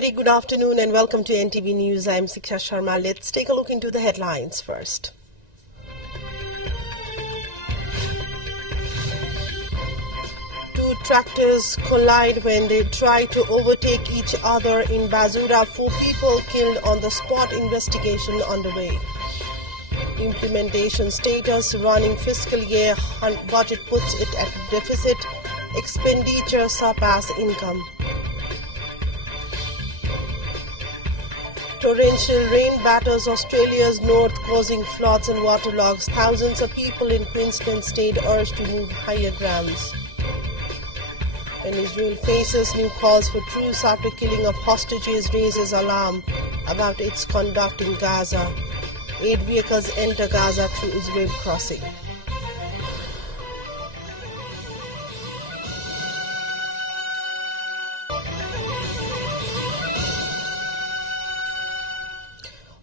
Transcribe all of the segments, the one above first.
very good afternoon and welcome to NTV News. I am Siksha Sharma. Let's take a look into the headlines first. Two tractors collide when they try to overtake each other in Basura. 4 people killed on the spot. Investigation underway. Implementation status. Running fiscal year budget puts it at deficit. Expenditure surpass income. Torrential rain batters Australia's north, causing floods and waterlogs. Thousands of people in Queensland state urged to move higher grounds. And Israel faces new calls for truce after killing of hostages raises alarm about its conduct in Gaza. 8 vehicles enter Gaza through Israel crossing.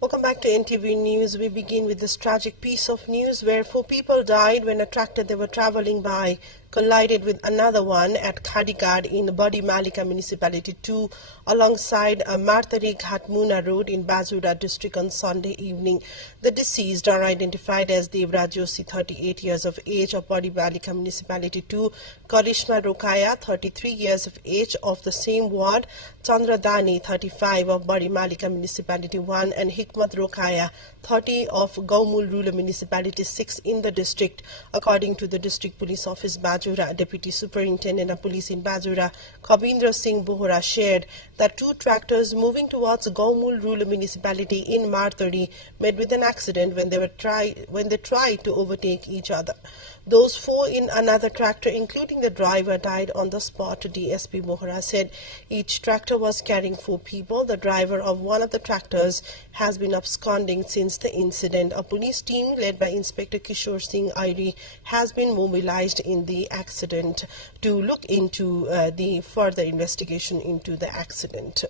Welcome back to NTV News. We begin with this tragic piece of news where 4 people died when a tractor they were travelling by collided with another one at Khadigad in Badi Malika Municipality 2 alongside Marthari Ghatmuna Road in Basura district on Sunday evening. The deceased are identified as Devraj Joshi, 38 years of age, of Badi Malika Municipality 2, Karishma Rokaya, 33 years of age, of the same ward, Chandra Dani, 35, of Badi Malika Municipality 1, and Hikmat Rokaya, 30, of Gaumul Rural Municipality 6 in the district. According to the District Police Office, Basura, Deputy Superintendent of Police in Basura, Kabindra Singh Bohra, shared that 2 tractors moving towards Gaumul Rural Municipality in Marthari met with an accident when they tried to overtake each other. Those 4 in another tractor, including the driver, died on the spot. DSP Bohra said each tractor was carrying 4 people. The driver of one of the tractors has been absconding since the incident. A police team led by Inspector Kishore Singh Airi has been mobilized in the accident to look into the further investigation into the accident.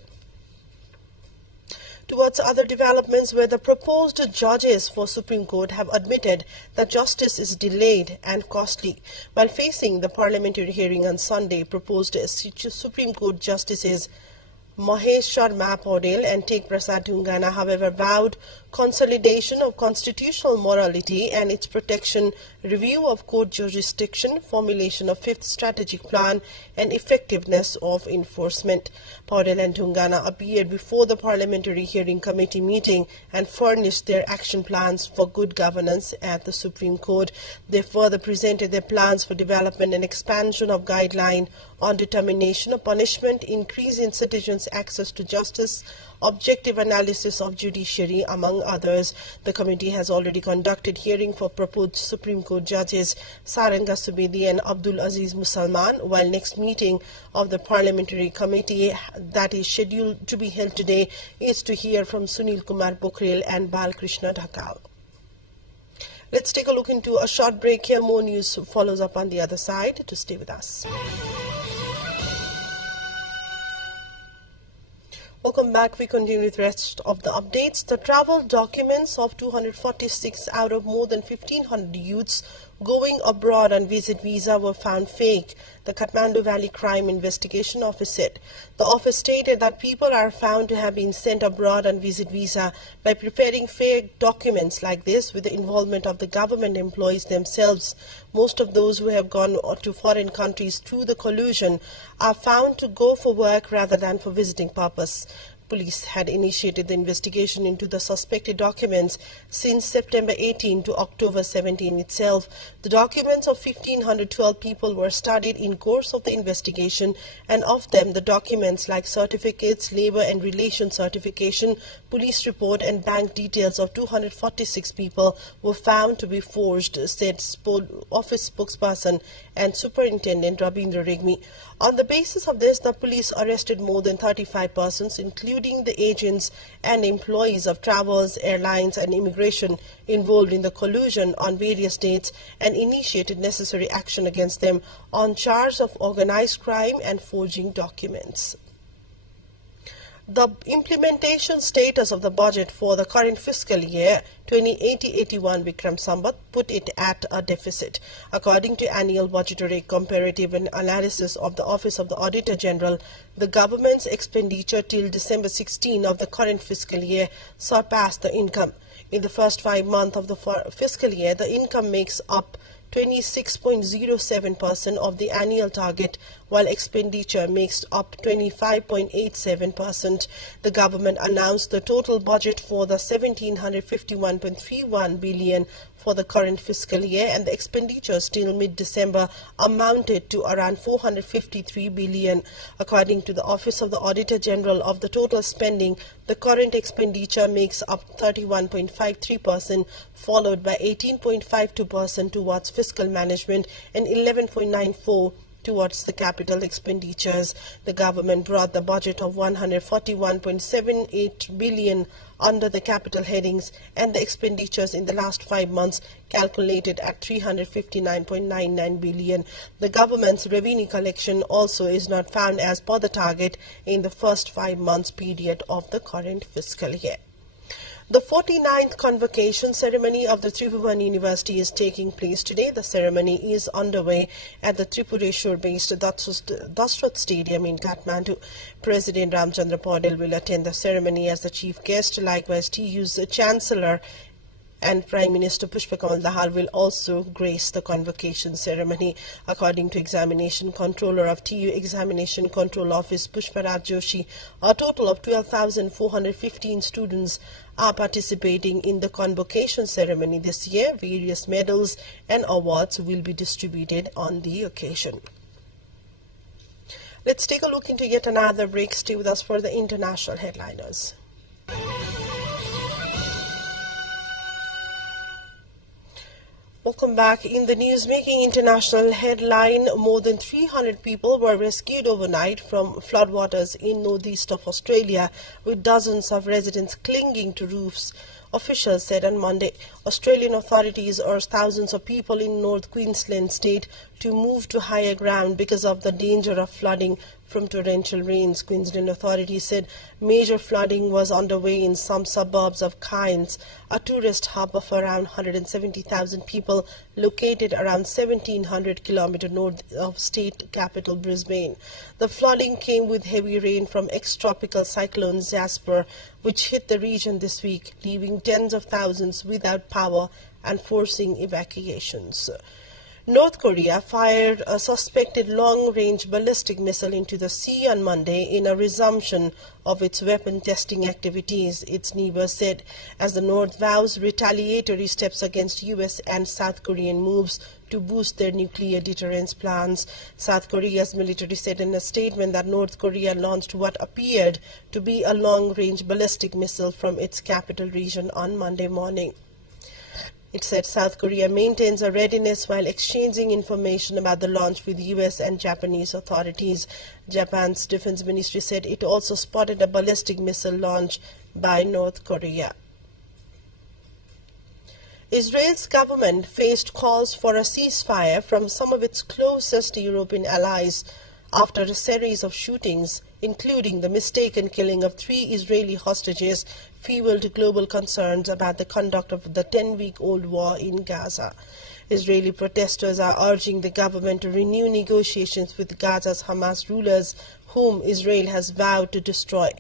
Towards other developments, where the proposed judges for Supreme Court have admitted that justice is delayed and costly. While facing the parliamentary hearing on Sunday, proposed Supreme Court Justices Mahesh Sharma Paudel and Tek Prasad Dhungana, however, vowed consolidation of constitutional morality and its protection, review of court jurisdiction, formulation of 5th strategic plan, and effectiveness of enforcement. Paudel and Dhungana appeared before the Parliamentary Hearing Committee meeting and furnished their action plans for good governance at the Supreme Court. They further presented their plans for development and expansion of guideline on determination of punishment, increase in citizens' access to justice, objective analysis of judiciary, among others. The committee has already conducted hearing for proposed Supreme Court judges Saranga Subedi and Abdul Aziz Musalman, while next meeting of the Parliamentary Committee that is scheduled to be held today is to hear from Sunil Kumar Pokhrel and Balkrishna Dhakal. Let's take a look into a short break here. More news follows up on the other side. To stay with us. Welcome back. We continue with the rest of the updates. The travel documents of 246 out of more than 1,500 youths going abroad on visit visa were found fake, the Kathmandu Valley Crime Investigation Office said. The office stated that people are found to have been sent abroad on visit visa by preparing fake documents like this with the involvement of the government employees themselves. Most of those who have gone to foreign countries through the collusion are found to go for work rather than for visiting purpose. Police had initiated the investigation into the suspected documents since September 18 to October 17 itself. The documents of 1,512 people were studied in course of the investigation, and of them the documents like certificates, labor and relation certification, police report and bank details of 246 people were found to be forged, said office spokesperson and Superintendent Rabindra Regmi. On the basis of this, the police arrested more than 35 persons, including the agents and employees of travels, airlines and immigration involved in the collusion on various dates, and initiated necessary action against them on charge of organized crime and forging documents. The implementation status of the budget for the current fiscal year 2080-81 Vikram Sambat put it at a deficit. According to annual budgetary comparative analysis of the Office of the Auditor General, the government's expenditure till December 16 of the current fiscal year surpassed the income. In the first 5 months of the fiscal year, the income makes up 26.07% of the annual target, while expenditure makes up 25.87%. The government announced the total budget for the 1,751.31 billion for the current fiscal year, and the expenditures till mid-December amounted to around 453 billion. According to the Office of the Auditor General, of the total spending, the current expenditure makes up 31.53%, followed by 18.52% towards fiscal management and 11.94% towards the capital expenditures. The government brought the budget of 141.78 billion under the capital headings, and the expenditures in the last 5 months calculated at 359.99 billion. The government's revenue collection also is not found as per the target in the first 5 months period of the current fiscal year. The 49th Convocation ceremony of the Tribhuvan University is taking place today. The ceremony is underway at the Tripureshwar-based Dashrath Stadium in Kathmandu. President Ramchandra Paudel will attend the ceremony as the chief guest. Likewise, TU's Chancellor and Prime Minister Pushpa Kamal Dahal will also grace the convocation ceremony. According to Examination Controller of TU Examination Control Office, Pushparaj Joshi, a total of 12,415 students are participating in the convocation ceremony this year. Various medals and awards will be distributed on the occasion. Let's take a look into yet another break. Stay with us for the international headliners. Welcome back. In the news-making international headline, more than 300 people were rescued overnight from floodwaters in northeast of Australia, with dozens of residents clinging to roofs. Officials said on Monday. Australian authorities urged thousands of people in North Queensland state to move to higher ground because of the danger of flooding from torrential rains. Queensland authorities said major flooding was underway in some suburbs of Cairns, a tourist hub of around 170,000 people located around 1,700 kilometers north of state capital Brisbane. The flooding came with heavy rain from ex-tropical cyclone Jasper, which hit the region this week, leaving tens of thousands without power and forcing evacuations. North Korea fired a suspected long-range ballistic missile into the sea on Monday in a resumption of its weapon testing activities, its neighbor said, as the North vows retaliatory steps against U.S. and South Korean moves to boost their nuclear deterrence plans. South Korea's military said in a statement that North Korea launched what appeared to be a long-range ballistic missile from its capital region on Monday morning. It said South Korea maintains a readiness while exchanging information about the launch with U.S. and Japanese authorities. Japan's defense ministry said it also spotted a ballistic missile launch by North Korea. Israel's government faced calls for a ceasefire from some of its closest European allies after a series of shootings, including the mistaken killing of 3 Israeli hostages, fueled global concerns about the conduct of the 10-week-old war in Gaza. Israeli protesters are urging the government to renew negotiations with Gaza's Hamas rulers, whom Israel has vowed to destroy.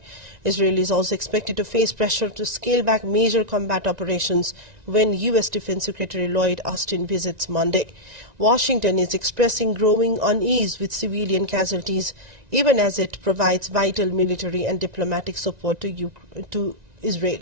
Israel is also expected to face pressure to scale back major combat operations when U.S. Defense Secretary Lloyd Austin visits Monday. Washington is expressing growing unease with civilian casualties, even as it provides vital military and diplomatic support to Israel.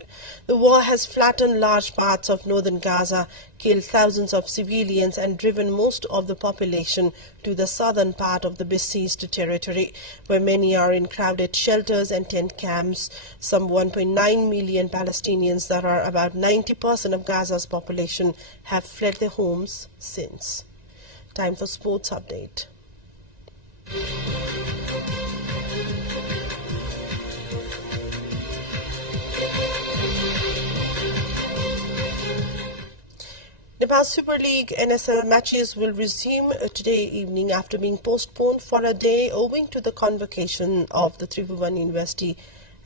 The war has flattened large parts of northern Gaza, killed thousands of civilians, and driven most of the population to the southern part of the besieged territory, where many are in crowded shelters and tent camps. Some 1.9 million Palestinians, that are about 90% of Gaza's population, have fled their homes since. Time for sports update. Nepal Super League NSL matches will resume today evening after being postponed for a day owing to the convocation of the Tribhuvan University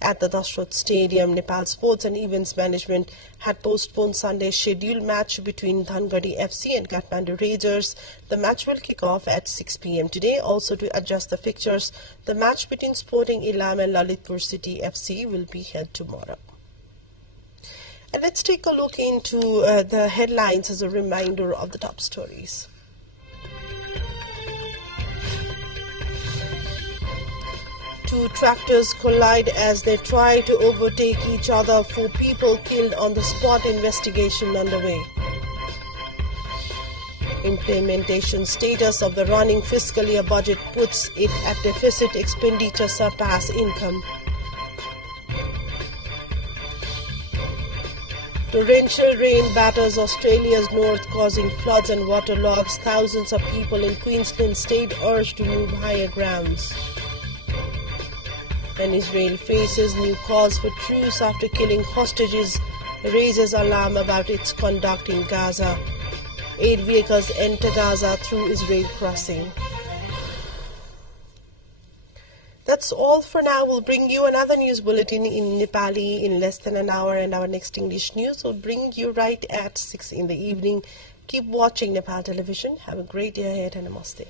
At the Dashrath Stadium, Nepal Sports and Events Management had postponed Sunday's scheduled match between Dhangadi FC and Kathmandu Rangers. The match will kick off at 6 p.m. today. Also, to adjust the fixtures, the match between Sporting Ilam and Lalitpur City FC will be held tomorrow. And let's take a look into the headlines as a reminder of the top stories. Two tractors collide as they try to overtake each other. 4 people killed on the spot. Investigation underway. Implementation status of the running fiscal year budget puts it at deficit. Expenditure surpass income. Torrential rain batters Australia's north, causing floods and waterlogs. Thousands of people in Queensland state urged to move higher grounds. And Israel faces new calls for truce after killing hostages, raises alarm about its conduct in Gaza. 8 vehicles enter Gaza through Israel crossing. That's all for now. We'll bring you another news bulletin in Nepali in less than an hour, and our next English news will bring you right at 6 in the evening. Keep watching Nepal Television. Have a great day ahead and namaste.